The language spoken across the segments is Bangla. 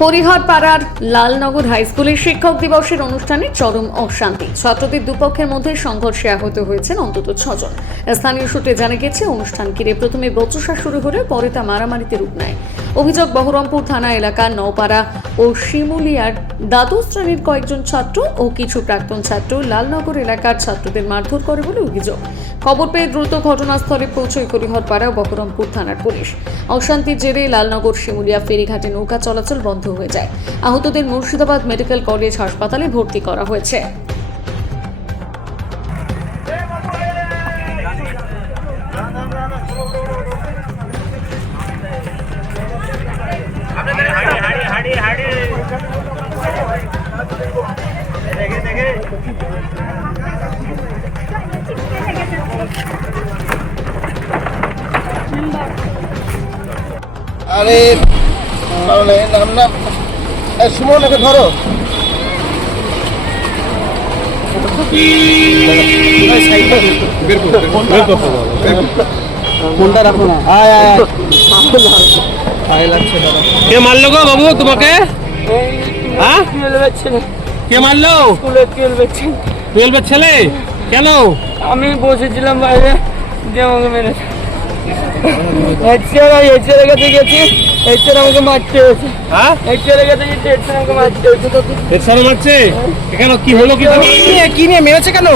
হরিহর পাড়ার লালনগর হাই স্কুলের শিক্ষক দিবসের অনুষ্ঠানে চরম অশান্তি। ছাত্রদের দুপক্ষের মধ্যে সংঘর্ষে আহত হয়েছেন অন্তত 6 জন। স্থানীয় সূত্রে জানা গেছে, অনুষ্ঠান ঘিরে প্রথমে বচসা শুরু হলে পরে তা মারামারিতে রূপ নেয়। অভিযোগ, বহরমপুর থানা এলাকার নওপাড়া ও শিমুলিয়ার দ্বাদশ শ্রেণীর কয়েকজন ছাত্র ও কিছু প্রাক্তন ছাত্র লালনগর এলাকার ছাত্রদের মারধর করে বলে অভিযোগ। খবর পেয়ে দ্রুত ঘটনাস্থলে পৌঁছয় হরিহরপাড়া ও বহরমপুর থানার পুলিশ। অশান্তির জেরে লালনগর শিমুলিয়া ফেরিঘাটে নৌকা চলাচল বন্ধ হয়ে যায়। আহতদের মুর্শিদাবাদ মেডিকেল কলেজ হাসপাতালে ভর্তি করা হয়েছে। আরে নাম না সুমনকে ধরো। ফোনটা রাখো না। কে মারলো গো বাবু তোমাকে? হ্যাঁ, কে মারলো? 12 ছেলে। কেন? আমি বসেছিলাম বাইরে, দিয়ে আমাকে মেরেছে। হেডসের কাছে গেছি, হেডসের আমাকে মারতে হয়েছে। হ্যাঁ, হেডসের কাছে গেছি, হেডসের আমাকে মারতে হয়েছে। হেডসার মারছে কেন? কি হলো? কি নিয়ে মেরেছে কেন?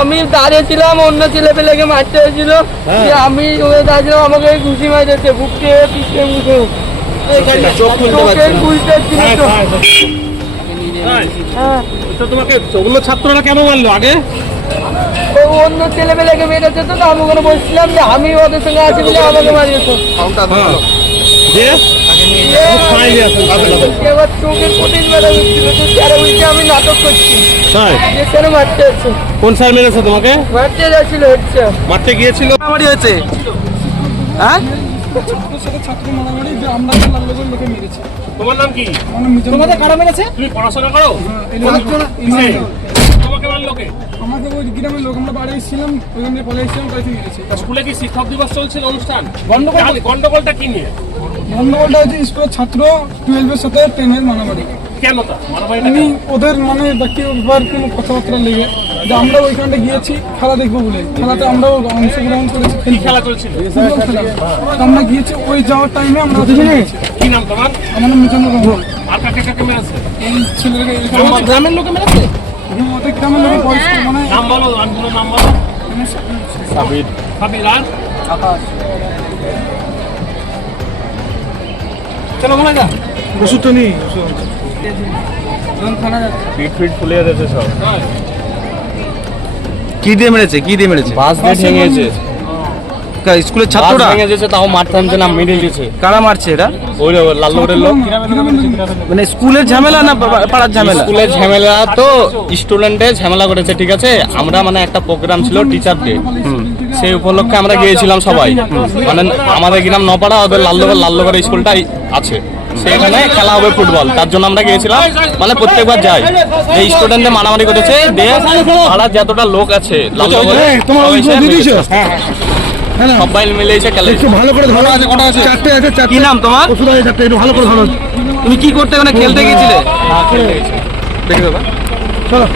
আমি দাঁড়িয়েছিলাম, অন্য ছেলে পেলেকে মারতে হয়েছিল। আমি ওখানে দাঁড়িয়েছিলাম, আমাকে ঘুষি মারতেছে, বুকতে পিছনে মুখে। তোমাকে ওগুলো ছাত্ররা কেন মারলো আগে? অন্য ছেলে পেলেকে মেরেছে, তো আমি ওখানে বসছিলাম যে আমি ওদের সঙ্গে আছি বলে আমাকে মারিয়েছে। এবার চোখের কোটিন মেরে উঠছিল, তো স্যারে উঠে আমি নাটক করছি। স্যারে মারতে হচ্ছে। কোন স্যার মেরেছে তোমাকে? মারতে যাচ্ছিল, হচ্ছে মারতে গিয়েছিল। মারামারি হয়েছে। হ্যাঁ, ছাত্র মারামারি, যে আমরা লালনগর লোকে মেরেছে। তোমার নাম কি? তোমাদের কারা মেরেছে? তুমি পড়াশোনা করো? তোমাকে মারলো কে? আমাদের ওই গ্রামের লোক, আমরা বাড়ি এসেছিলাম, ওইখান থেকে কলেজ এসেছিলাম, কলেজ থেকে মেরেছে। স্কুলে কি শিক্ষক দিবস চলছিল অনুষ্ঠান? গন্ডগোলটা কি নিয়ে? হচ্ছে স্কুলের ছাত্র 12-এর সাথে 10-এর মারামারি। কেন তা মারামারিটা? আমি ওদের মানে ব্যক্তি ব্যাপার কোনো কথাবার্তা লেগে যে আমরা ওইখানটা গিয়েছি খেলা দেখবো বলে, খেলাতে আমরাও অংশগ্রহণ করেছি। কি খেলা চলছিল? ফুটবল খেলা। তো আমরা গিয়েছি, ওই যাওয়ার টাইমে আমরা কি নাম তোমার? আমার নাম মিজানুর রহমান। আর কাকে কাকে মেরেছে? এই ছেলেকে গ্রামের লোকে মেরেছে? ওদের গ্রামের লোকের বয়স্ক মানে নাম বলো, আন্দোলন নাম বলো। সাবির। আর আকাশ। চলো মনে যা ওষুধটা নেই, পিট ফুলে যাচ্ছে সব। কি দিয়ে মেরেছে? কি দিয়ে মেরেছে? বাস দিয়ে ভেঙেছে। স্কুলের ছাত্ররা ভেঙেছে, তাও মারতে থামছে না, মেরে দিয়েছে। কারা মারছে এরা? ওই লালনগরের লোক। মানে স্কুলের ঝামেলা না পাড়ার ঝামেলা? স্কুলের ঝামেলা তো স্টুডেন্টে ঝামেলা করেছে, ঠিক আছে। আমরা মানে একটা প্রোগ্রাম ছিল টিচার ডে, সেই উপলক্ষে আমরা গিয়েছিলাম সবাই। মানে আমাদের গ্রাম নপাড়া, ওদের লালনগর স্কুলটা আছে, সেখানে খেলা হবে ফুটবল, তার জন্য আমরা গিয়েছিলাম। মানে প্রত্যেকবার যাই। এই স্টুডেন্টে মারামারি করেছে, পাড়ার যতটা লোক আছে সবাই মিলে এসে খেলে। ভালো করে ধরো। আছে কটা আছে? চারটে আছে। কি নাম তোমার? চারটে, একটু ভালো করে ধরো। তুমি কি করতে ওখানে খেলতে গিয়েছিলে? খেলতে গেছি। দেখে দেবা। চলো।